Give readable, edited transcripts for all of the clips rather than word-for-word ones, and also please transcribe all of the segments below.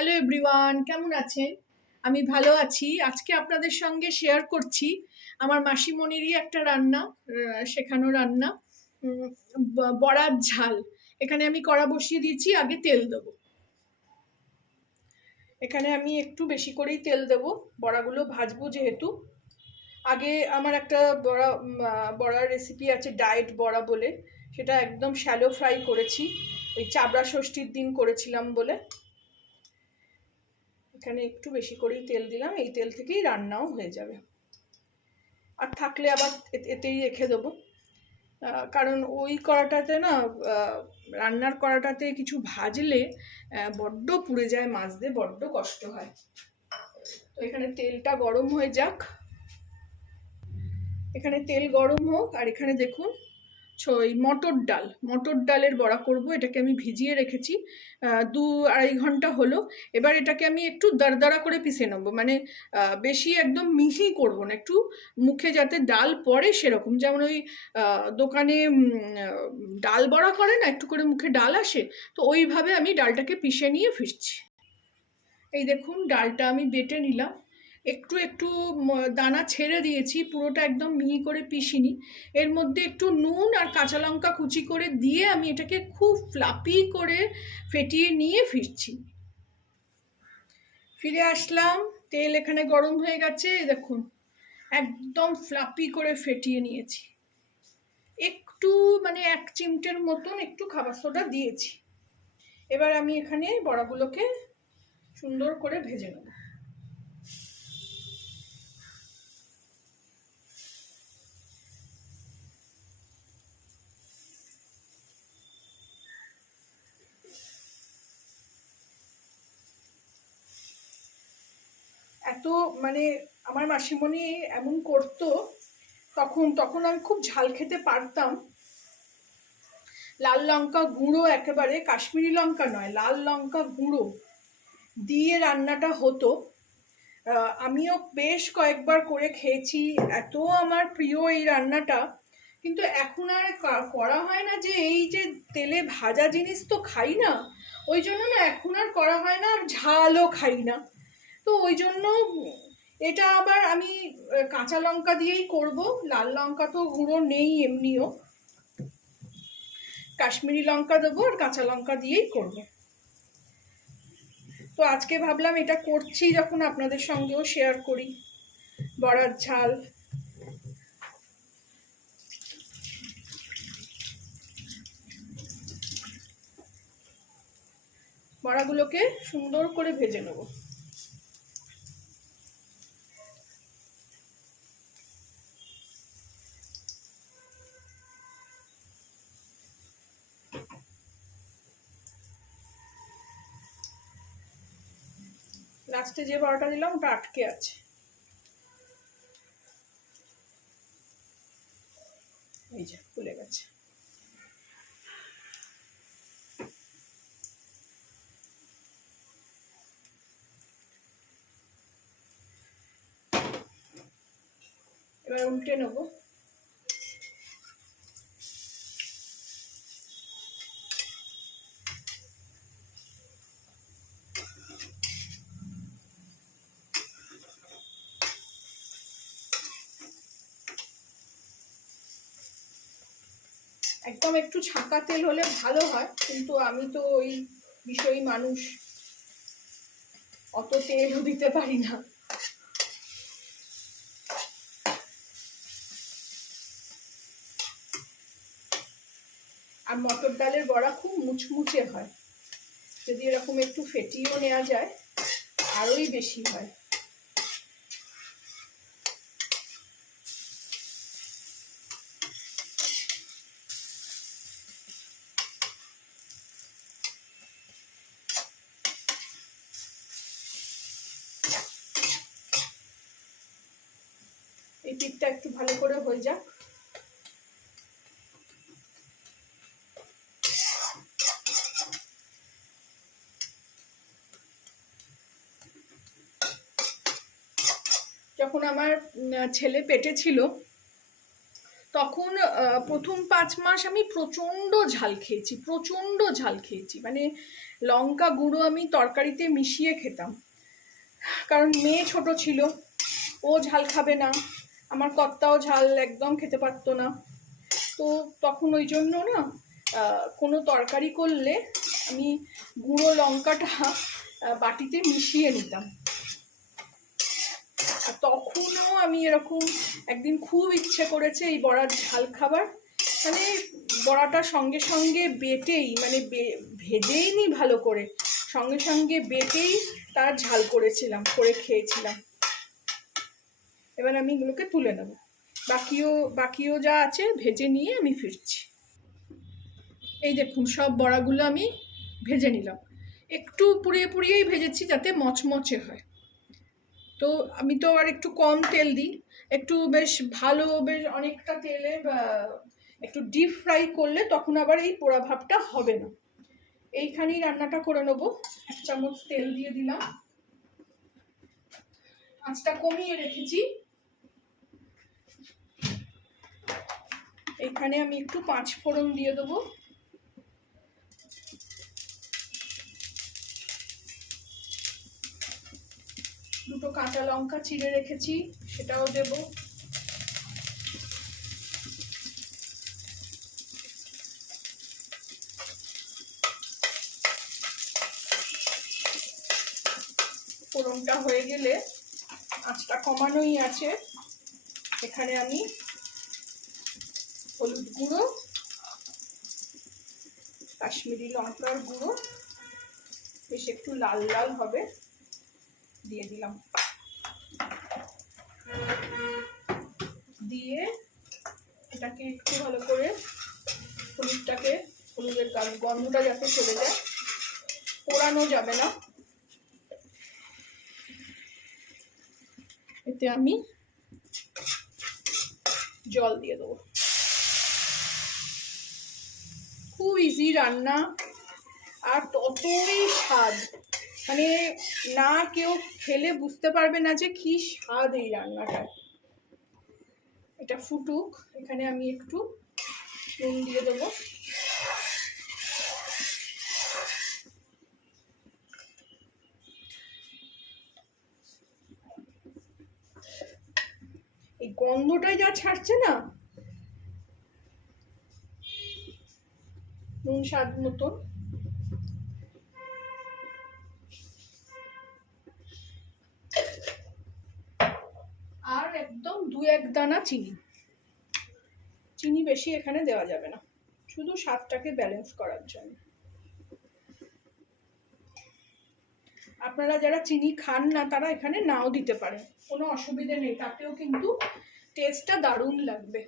Hello everyone, কেমন আছেন? আমি ভালো আছি। আজকে আপনাদের সঙ্গে শেয়ার করছি আমার মাসিমণিরই একটা রান্না, শেখানো রান্না, উম, বড়ার ঝাল। এখানে আমি কড়া বসিয়ে দিয়েছি, আগে তেল দেবো। এখানে আমি একটু বেশি করেই তেল দেবো, বড়াগুলো ভাজবো যেহেতু। আগে আমার একটা বড়ার রেসিপি আছে, ডায়েট বড়া বলে। সেটা একদম শ্যালো ফ্রাই করেছি, ওই চাবড়া ষষ্ঠীর দিন করেছিলাম বলে। এখানে একটু বেশি করেই তেল দিলাম, এই তেল থেকেই রান্নাও হয়ে যাবে। আর থাকলে আবার এতেই রেখে দেবো, কারণ ওই কড়াটাতে না, রান্নার কড়াটাতে কিছু ভাজলে বড্ড পুড়ে যায়, মাজতে বড্ড কষ্ট হয়। তো এখানে তেলটা গরম হয়ে যাক, এখানে তেল গরম হোক। আর এখানে দেখুন ওই মটর ডালের বড়া করব। এটাকে আমি ভিজিয়ে রেখেছি 2-2.5 ঘন্টা হলো। এবার এটাকে আমি একটু দরদরা করে পিষে নেবো, মানে বেশি একদম মিহি করব না, একটু মুখে যাতে ডাল পড়ে সেরকম। যেমন ওই দোকানে ডাল বড়া করে না, একটু করে মুখে ডাল আসে, তো ওইভাবে আমি ডালটাকে পিষে নিয়ে ফিরছি। এই দেখুন ডালটা আমি বেটে নিলাম, একটু একটু দানা ছেড়ে দিয়েছি, পুরোটা একদম মিহি করে পিষিনি। এর মধ্যে একটু নুন আর কাঁচা লঙ্কা কুচি করে দিয়ে আমি এটাকে খুব ফ্লাপি করে ফেটিয়ে নিয়ে ফিরছি। ফিরে আসলাম, তেল এখানে গরম হয়ে গেছে, দেখুন একদম ফ্লাপি করে ফেটিয়ে নিয়েছি। একটু মানে 1 চিমটের মতন একটু খাবার সোডা দিয়েছি। এবার আমি এখানে বড়াগুলোকে সুন্দর করে ভেজে নেব। এত মানে আমার মাসিমণি এমন করতো, তখন আমি খুব ঝাল খেতে পারতাম। লাল লঙ্কা গুঁড়ো, একেবারে কাশ্মীরি লঙ্কা নয়, লাল লঙ্কা গুঁড়ো দিয়ে রান্নাটা হতো। আমিও বেশ কয়েকবার করে খেয়েছি, এত আমার প্রিয় এই রান্নাটা। কিন্তু এখন আর করা হয় না, যে এই যে তেলে ভাজা জিনিস তো খাই না, ওই জন্য না এখন আর করা হয় না, আর ঝালও খাই না। তো ওই জন্য এটা আবার আমি কাঁচা লঙ্কা দিয়েই করব। লাল লঙ্কা তো গুঁড়ো নেই এমনিও, কাশ্মীরি লঙ্কা দেবো আর কাঁচা লঙ্কা দিয়েই করব। তো আজকে ভাবলাম এটা করছি যখন আপনাদের সঙ্গেও শেয়ার করি, বড়ার ঝাল। বড়াগুলোকে সুন্দর করে ভেজে নেব। লাস্টে যে বড়াটা দিলাম ওটা আটকে আছে, এই যে খুলে গেছে। এবার উল্টে নেব। একদম একটু ছাঁকা তেল হলে ভালো হয়, কিন্তু আমি তো ওই বিষয়ী মানুষ, অত তেলও দিতে পারি না। আর মটর ডালের বড়া খুব মুচমুচে হয়, যদি এরকম একটু ফেটিয়েও নেওয়া যায় আরোই বেশি হয়। এই পিঠটা একটু ভালো করে হয়ে যাক। যখন আমার ছেলে পেটে ছিল, তখন প্রথম 5 মাস আমি প্রচণ্ড ঝাল খেয়েছি, মানে লঙ্কা গুঁড়ো আমি তরকারিতে মিশিয়ে খেতাম, কারণ মেয়ে ছোট ছিল, ও ঝাল খাবে না, আমার কর্তাও ঝাল একদম খেতে পারতো না। তো তখন ওই জন্য না কোনো তরকারি করলে আমি গুঁড়ো লঙ্কাটা বাটিতে মিশিয়ে নিতাম। তখনও আমি এরকম একদিন খুব ইচ্ছে করেছে এই বড়ার ঝাল খাবার, মানে বড়াটা সঙ্গে সঙ্গে বেটেই, মানে ভেজেই নি ভালো করে, সঙ্গে সঙ্গে বেটেই তার ঝাল করে খেয়েছিলাম। এবার আমি এগুলোকে তুলে নেব, বাকিও যা আছে ভেজে নিয়ে আমি ফিরছি। এই দেখুন সব বড়াগুলো আমি ভেজে নিলাম, একটু পুড়িয়েই ভেজেছি যাতে মচমচে হয়। তো আমি তো আর একটু কম তেল দিই, একটু বেশ অনেকটা তেলে একটু ডিপ ফ্রাই করলে তখন আবার এই পোড়া ভাবটা হবে না। এইখানেই রান্নাটা করে নেবো। 1 চামচ তেল দিয়ে দিলাম, আঁচটা কমিয়ে রেখেছি। এখানে আমি একটু 5 ফোড়ন দিয়ে দেবো, দুটো কাঁচা লঙ্কা চিড়ে রেখেছি সেটাও দেব, ফোড়নটা হয়ে গেলে আঁচটা কমানোই আছে, এখানে আমি হলুদ গুঁড়ো, কাশ্মীরি লঙ্কার গুঁড়ো বেশ একটু লাল লাল হবে দিয়ে দিলাম, দিয়ে এটাকে একটু ভালো করে হলুদের গন্ধটা যাতে চলে যায়, পোড়ানো যাবে না। এতে আমি জল দিয়ে দেবো। খুব ইজি রান্না আর ততই স্বাদ, মানে না কেউ খেলে বুঝতে পারবে না যে কি স্বাদ এই রান্নাটা। এটা ফুটুক, এখানে আমি একটু নুন দিয়ে দেবো, এই গন্ধটাই যা ছাড়ছে না, নুন স্বাদ মতন, আর একদম 2-1 দানা চিনি বেশি এখানে দেওয়া যাবে না, শুধু স্বাদটাকে ব্যালেন্স করার জন্য। আপনারা যারা চিনি খান না তারা এখানে নাও দিতে পারেন, কোনো অসুবিধে নেই, তাতেও কিন্তু টেস্টটা দারুণ লাগবে।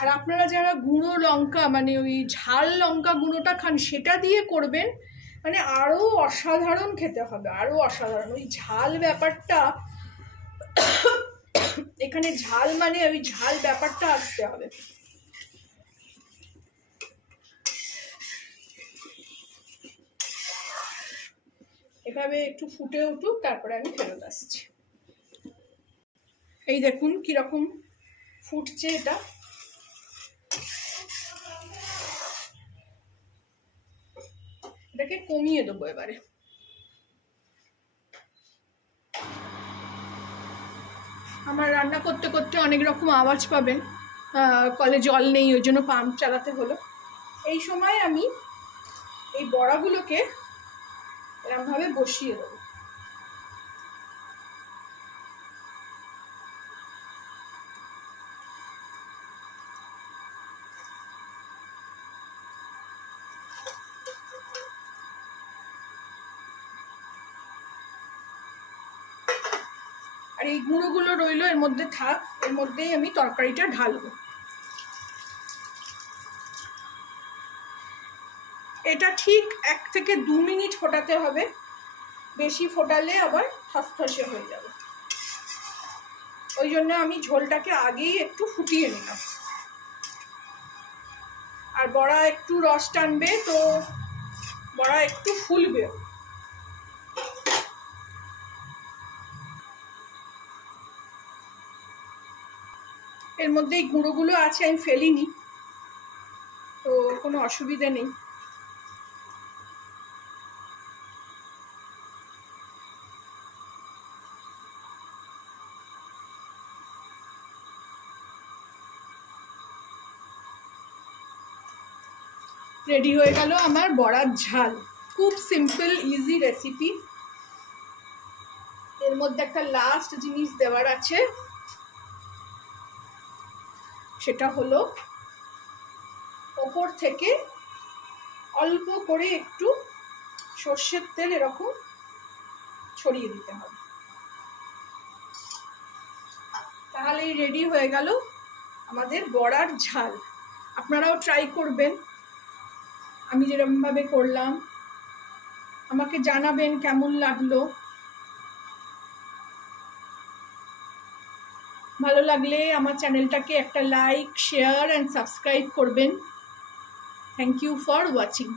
আর আপনারা যারা গুঁড়ো লঙ্কা, মানে ওই ঝাল লঙ্কা গুঁড়োটা খান, সেটা দিয়ে করবেন, মানে আরো অসাধারণ খেতে হবে, আরো অসাধারণ। ওই ঝাল ব্যাপারটা এখানে মানে ওই ঝাল ব্যাপারটা আসতে হবে। এভাবে একটু ফুটে উঠুক, তারপরে আমি ফেরত আসছি। এই দেখুন কিরকম ফুটছে, এটা এটাকে কমিয়ে দেবো এবারে। আমার রান্না করতে করতে অনেক রকম আওয়াজ পাবেন, কলে জল নেই ওই জন্য পাম্প চালাতে হলো। এই সময় আমি এই বড়াগুলোকে এরকমভাবে বসিয়ে দেবো। আর এই গুঁড়োগুলো রইলো এর মধ্যে থাক, এর মধ্যেই আমি তরকারিটা ঢালবো। এটা ঠিক 1 থেকে 2 মিনিট ফোটাতে হবে, বেশি ফোটালে আবার খসখসে হয়ে যাবে, ওই জন্য আমি ঝোলটাকে আগেই একটু ফুটিয়ে নিলাম। আর বড়া একটু রস টানবে, তো বড়া একটু ফুলবে। এর মধ্যে এই গুঁড়োগুলো আছে, আমি ফেলিনি, তো কোনো অসুবিধা নেই। রেডি হয়ে গেল আমার বড়ার ঝাল। খুব সিম্পল ইজি রেসিপি। এর মধ্যে একটা লাস্ট জিনিস দেওয়ার আছে, সেটা হলো ওপর থেকে অল্প করে একটু সর্ষের তেল এরকম ছড়িয়ে দিতে হবে। তাহলেই রেডি হয়ে গেল আমাদের বড়ার ঝাল। আপনারাও ট্রাই করবেন আমি যেরকমভাবে করলাম, আমাকে জানাবেন কেমন লাগলো। ভালো লাগলে আমার চ্যানেলটাকে একটা লাইক, শেয়ার অ্যান্ড সাবস্ক্রাইব করবেন। Thank you for watching.